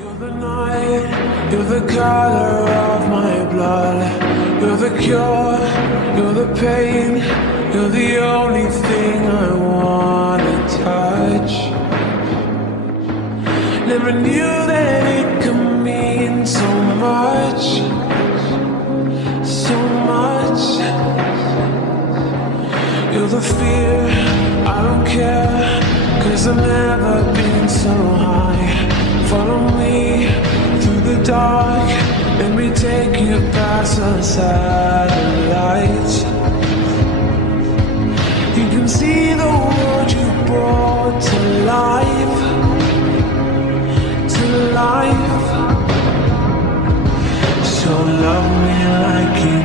You're the night, you're the color of my blood. You're the cure, you're the pain. You're the only thing I wanna touch. Never knew that it could mean so much, so much. You're the fear, I don't care, 'cause I've never been so high. Follow me through the dark, let me take you past the satellites. You can see the world you brought to life, to life. So love me like you